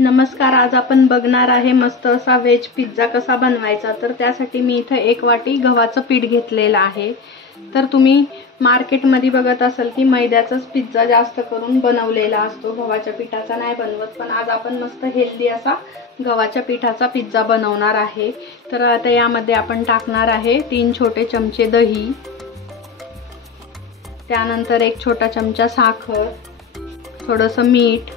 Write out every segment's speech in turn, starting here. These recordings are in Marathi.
नमस्कार, आज आपण बघणार आहे मस्त असा व्हेज पिझ्झा कसा बनवायचा। तर त्यासाठी मी इथे 1 वाटी गव्हाचं पीठ घेतलेलं आहे। तर तुम्ही मार्केटमध्ये बघत असाल की मैद्याचाच पिझ्झा जास्त करून बनवलेला असतो, गव्हाच्या पिठाचा नाही बनवत। पण आज आपण मस्त हेल्दी असा गव्हाच्या पिठाचा पिझ्झा बनवणार आहे। तर आता यामध्ये आपण टाकणार आहे 3 छोटे चमचे दही, त्यानंतर 1 छोटा चमचा साखर, थोडंसं मीठ,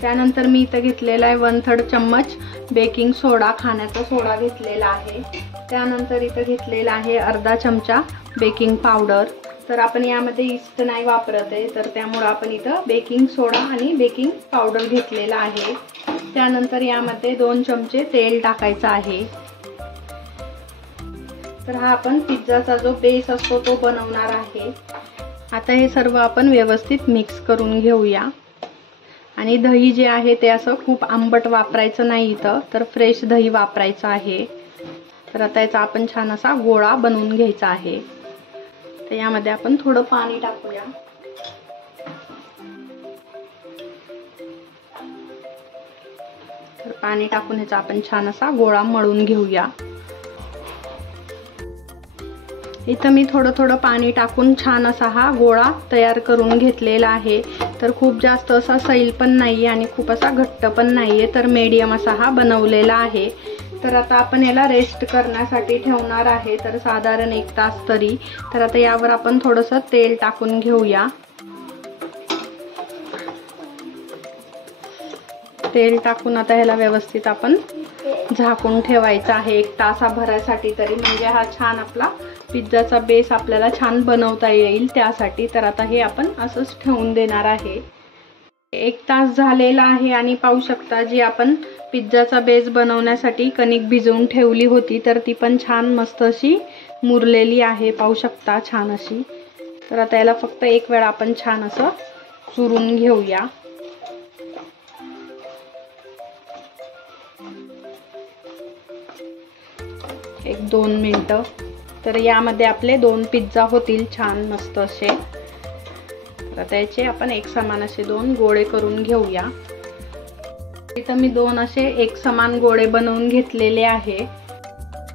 त्यानंतर मी इथे घेतलेला आहे 1/3 चम्मच बेकिंग सोडा, खाण्याचा सोडा घेतलेला आहे। त्यानंतर इथे घेतलेला आहे अर्धा चमचा बेकिंग पावडर। तर आपण यामध्ये ईस्ट नाही वापरत आहे, तर त्यामुळे आपण इथे बेकिंग सोडा आणि बेकिंग पावडर घेतलेला आहे। त्यानंतर यामध्ये 2 चमचे तेल टाकायचं आहे। तर हा आपण पिझ्झाचा जो बेस असतो तो बनवणार आहे। आता हे सर्व आपण व्यवस्थित मिक्स करून घेऊया। आणि दही जे आहे ते असं खूप आंबट वापरायचं नाही इथं, तर फ्रेश दही वापरायचं आहे। तर आता याचा आपण छान असा गोळा बनवून घ्यायचा आहे। तर यामध्ये आपण थोडं पाणी टाकूया। तर पाणी टाकून ह्याचा आपण छान असा गोळा मळून घेऊया। इथं मी थोडं पाणी टाकून छान असा हा गोळा तयार करून घेतलेला आहे। तर खूप जास्त असा सैल पण नाहीये आणि खूप असा घट्ट पण नाहीये, तर मीडियम असा हा बनवलेला आहे। तर आता आपण याला रेस्ट करण्यासाठी ठेवणार आहे, तर साधारण 1 तास तरी। तर आता यावर आपण थोडंसं तेल टाकून घेऊया। तेल टाकून आता ह्याला व्यवस्थित आपण झाकून ठेवायचं आहे 1 तासाभरासाठी तरी, म्हणजे हा छान आपला पिझ्झाचा बेस आपल्याला छान बनवता येईल त्यासाठी। तर आता हे आपण असंच ठेवून देणार आहे। 1 तास झालेला आहे आणि पाहू शकता जी आपण पिझ्झाचा बेस बनवण्यासाठी कणिक भिजवून ठेवली होती, तर ती पण छान मस्त अशी मुरलेली आहे, पाहू शकता छान अशी। तर आता याला फक्त 1 वेळा आपण छान असं चुरून घेऊया। एक 2 मिनिटं। तर यामध्ये आपले 2 पिझ्झा होतील छान मस्त असे। आता याचे आपण एक समान असे 2 गोळे करून घेऊया। इथं मी 2 असे एक समान गोळे बनवून घेतलेले आहे।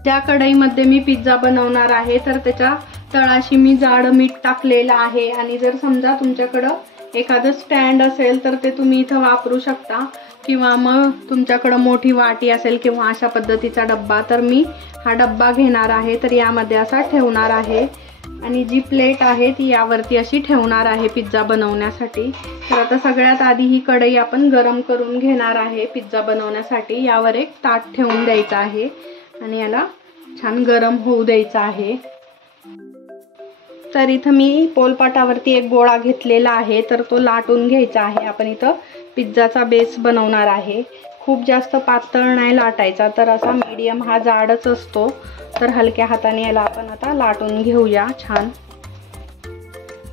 त्या कढईमध्ये मी पिझ्झा बनवणार आहे, तर त्याच्या तळाशी मी जाडं मीठ टाकलेलं आहे। आणि जर समजा तुमच्याकडं एखादं स्टँड असेल तर ते तुम्ही इथं वापरू शकता, किंवा मग तुमच्याकडे मोठी वाटी असेल किंवा अशा पद्धतीचा डब्बा, तर मी हा डब्बा घेणार आहे। तर यामध्ये असा ठेवणार आहे आणि जी प्लेट आहे ती यावरती अशी ठेवणार आहे पिझ्झा बनवण्यासाठी। तर आता सगळ्यात आधी ही कढई आपण गरम करून घेणार आहे पिझ्झा बनवण्यासाठी। यावर एक ताट ठेवून द्यायचं आहे आणि याला छान गरम होऊ द्यायचं आहे। तर इथं मी पोलपाटावरती एक गोळा घेतलेला आहे, तर तो लाटून घ्यायचा आहे। आपण इथं पिझ्झाचा बेस बनवणार आहे। खूप जास्त पातळ नाही लाटायचा, तर असा मीडियम हा जाडच असतो। तर हलक्या हाताने याला आपण आता लाटून घेऊया छान।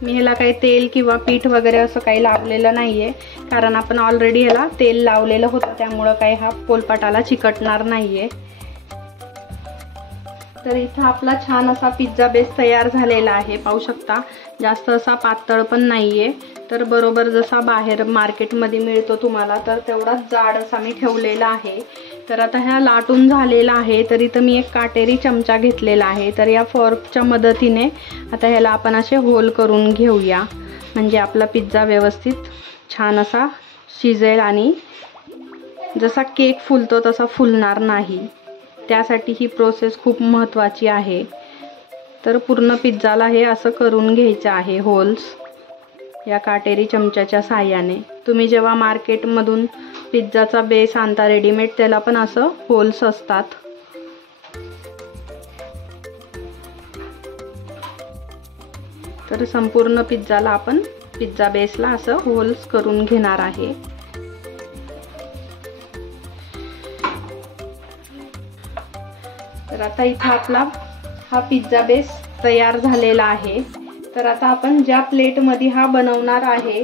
मी ह्याला काही तेल किंवा पीठ वगैरे असं काही लावलेलं नाहीये, कारण आपण ऑलरेडी ह्याला तेल लावलेलं होतं, त्यामुळे काही हा पोलपाटाला चिकटणार नाहीये। तर इथं आपला छान असा पिझ्झा बेस तयार झालेला आहे, पाहू शकता। जास्त असा पातळ पण नाहीये, तर बरोबर जसा बाहेर मार्केटमध्ये मिळतो तुम्हाला, तर तेवढाच जाड असा मी ठेवलेला आहे। तर आता ह्या लाटून झालेला आहे। तर इथं मी एक काटेरी चमचा घेतलेला आहे, तर या फॉर्कच्या मदतीने आता ह्याला आपण असे होल करून घेऊया, म्हणजे आपला पिझ्झा व्यवस्थित छान असा शिजेल आणि जसा केक फुलतो तसा फुलणार नाही। त्यासाठी ही प्रोसेस खूप महत्त्वाची आहे। तर पूर्ण पिझ्झाला हे असं करून घ्यायचं आहे होल्स या काटेरी चमच्याच्या साहाय्याने। तुम्ही जेव्हा मार्केटमधून पिझ्झाचा बेस आणता रेडीमेड, त्याला पण असं होल्स असतात। तर संपूर्ण पिझ्झाला आपण पिझ्झा बेसला असं होल्स करून घेणार आहे। तर आता इथं आपला हा पिझ्झा बेस तयार झालेला आहे। तर आता आपण ज्या प्लेटमध्ये हा बनवणार आहे,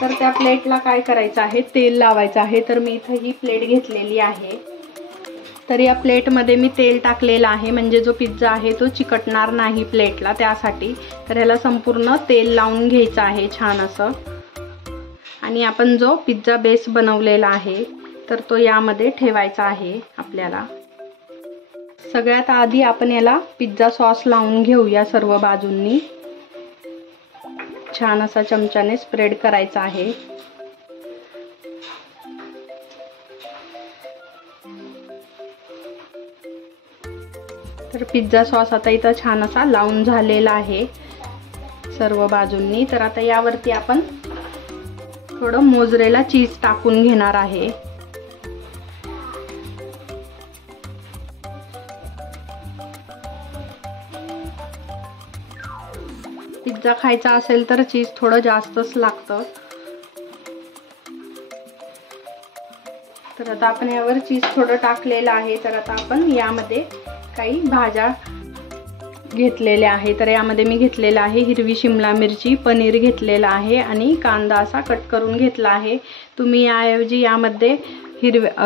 तर त्या प्लेटला काय करायचं आहे, तेल लावायचं आहे। तर मी इथं ही प्लेट घेतलेली आहे। तर या प्लेटमध्ये मी तेल टाकलेलं आहे, म्हणजे जो पिझ्झा आहे तो चिकटणार नाही प्लेटला, त्यासाठी। तर ह्याला संपूर्ण तेल लावून घ्यायचं आहे छान असं। आणि आपण जो पिझ्झा बेस बनवलेला आहे तर तो यामध्ये ठेवायचा आहे आपल्याला। सगळ्यात आधी आपण याला पिझ्झा सॉस लावून घेऊया सर्व बाजूंनी। छान असा चमच्याने स्प्रेड करायचा आहे। तर पिझ्झा सॉस आता इथं छान असा लावून झालेला आहे सर्व बाजूंनी। तर आता यावरती आपण थोडं मोझरेला चीज टाकून घेणार आहे। पिझ्झा खायचा असेल तर चीज थोडं जास्तच लागतं। तर आता आपण यावर चीज थोडं टाकलेलं आहे। तर आता आपण यामध्ये काही भाज्या घेतलेल्या आहे। तर यामध्ये मी घेतलेला आहे हिरवी शिमला मिरची, पनीर घेतलेलं आहे आणि कांदा असा कट करून घेतला आहे। तुम्ही याऐवजी यामध्ये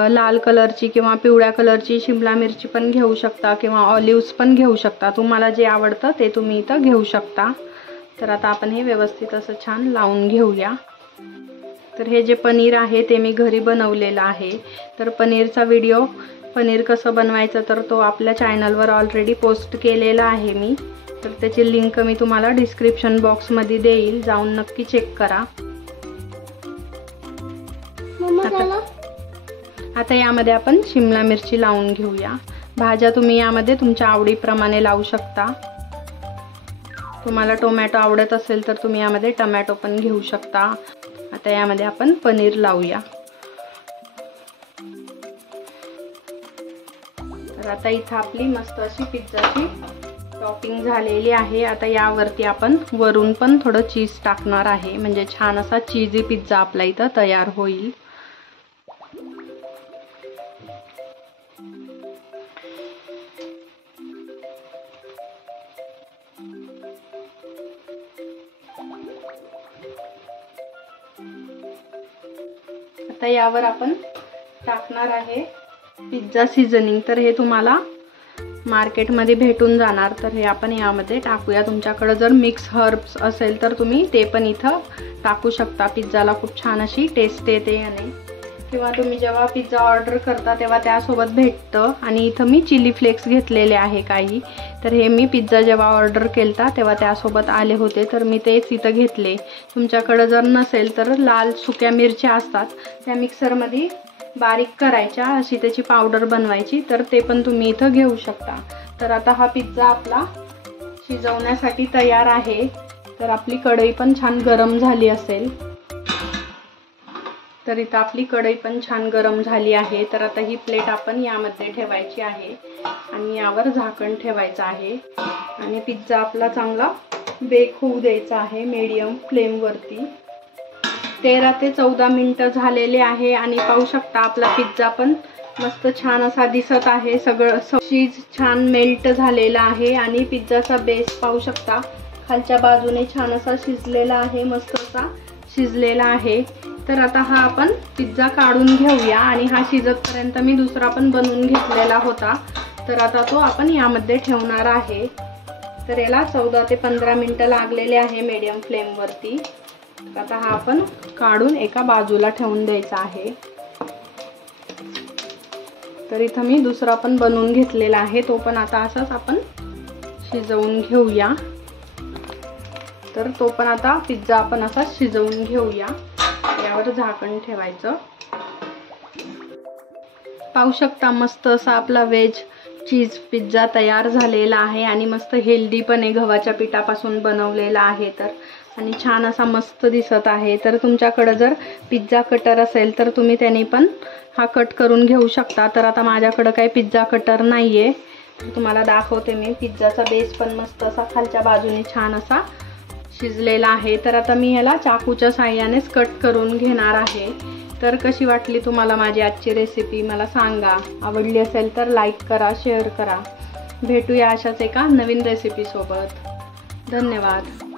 लाल कलरची किंवा पिवळ्या कलरची शिमला मिरची पण घेऊ शकता किंवा ऑलिव्हज पण घेऊ शकता। तुम्हाला जे आवडतं ते तुम्ही इथं घेऊ शकता। तर आता आपण हे व्यवस्थित असं छान लावून घेऊया। तर हे जे पनीर आहे ते मी घरी बनवलेलं आहे। तर पनीरचा व्हिडिओ, पनीर कसं बनवायचं तर तो आपल्या चॅनलवर ऑलरेडी पोस्ट केलेला आहे मी। तर त्याची लिंक मी तुम्हाला डिस्क्रिप्शन बॉक्समध्ये देईल, जाऊन नक्की चेक करा। आता यामध्ये आपण शिमला मिरची लावून घेऊया। भाज्या तुम्ही यामध्ये तुमच्या आवडीप्रमाणे लावू शकता। तुम्हाला टोमॅटो आवडत असेल तर तुम्ही यामध्ये टोमॅटो पण घेऊ शकता। आता यामध्ये आपण पनीर लावूया। तर आता इथं आपली मस्त अशी पिझ्झाची टॉपिंग झालेली आहे। आता यावरती आपण वरून पण थोडं चीज टाकणार आहे, म्हणजे छान असा चीजी पिझ्झा आपला इथं तयार होईल। आता यावर आपण टाकणार आहे पिझ्झा सीझनिंग। तर हे तुम्हाला मार्केटमध्ये भेटून जाणार। तर हे आपण यामध्ये टाकूया। तुमच्याकडे जर मिक्स हर्ब्स असेल तर तुम्ही ते पण इथं टाकू शकता। पिझ्झाला खूप छान अशी टेस्ट येते याने। किंवा तुम्ही जेव्हा पिझ्झा ऑर्डर करता तेव्हा त्यासोबत भेटतं। आणि इथं मी चिली फ्लेक्स घेतलेले आहे काही। तर हे मी पिझ्झा जेव्हा ऑर्डर केलता तेव्हा त्यासोबत आले होते, तर मी तेच इथं घेतले। तुमच्याकडे जर नसेल तर लाल सुक्या मिरच्या असतात, त्या मिक्सरमध्ये बारीक करायच्या, अशी त्याची पावडर बनवायची, तर ते पण तुम्ही इथं घेऊ शकता। तर आता हा पिझ्झा आपला शिजवण्यासाठी तयार आहे। तर आपली कढई पण छान गरम झाली असेल। तर इथं आपली कढई पण छान गरम झाली आहे। तर आता ही प्लेट आपण यामध्ये ठेवायची आहे आणि यावर झाकण ठेवायचं आहे आणि पिझ्झा आपला चांगला बेक होऊ द्यायचा आहे मीडियम फ्लेमवरती। 13 ते 14 मिनिटं झालेले आहे आणि पाहू शकता आपला पिझ्झा पण मस्त छान असा दिसत आहे। सगळं चीज छान मेल्ट झालेला आहे आणि पिझ्झाचा बेस पाहू शकता खालच्या बाजूने छान असा शिजलेला आहे, मस्त असा शिजलेला आहे। तर आता हा आपण पिझ्झा काढून घेऊया आणि हा शिजतपर्यंत मी दुसरा पण बनवून घेतलेला होता। तर आता तो आपण यामध्ये ठेवणार आहे। तर याला 14 ते 15 मिनिटं लागलेले आहे मीडियम फ्लेमवरती। आता हा आपण काढून एका बाजूला ठेवून द्यायचा आहे। तर इथं मी दुसरा पण बनवून घेतलेला आहे, तो पण आता असाच आपण शिजवून घेऊया। तर तो पण आता पिझ्झा आपण असा शिजवून घेऊया। यावर झाकण ठेवायचं। पाहू शकता मस्त असा आपला व्हेज चीज पिझ्झा तयार झालेला आहे आणि मस्त हेल्दी पण आहे, गव्हाच्या पिठापासून बनवलेला आहे। तर आणि छान असा मस्त दिसत आहे। तर तुमच्याकडे जर पिझ्झा कटर असेल तर तुम्ही त्याने पण हा कट करून घेऊ शकता। तर आता माझ्याकडे काही पिझ्झा कटर नाहीये, तर तुम्हाला दाखवते मी। पिझ्झाचा बेस पण मस्त असा खालच्या बाजूने छान असा शिजलेला आहे। तर आता मी याला चाकूच्या साहाय्यानेच कट करून घेणार आहे। तर कशी वाटली तुम्हाला माझी आजची रेसिपी मला सांगा। आवडली असेल तर लाईक करा, शेअर करा। भेटूया अशाच एका नवीन रेसिपी सोबत। धन्यवाद।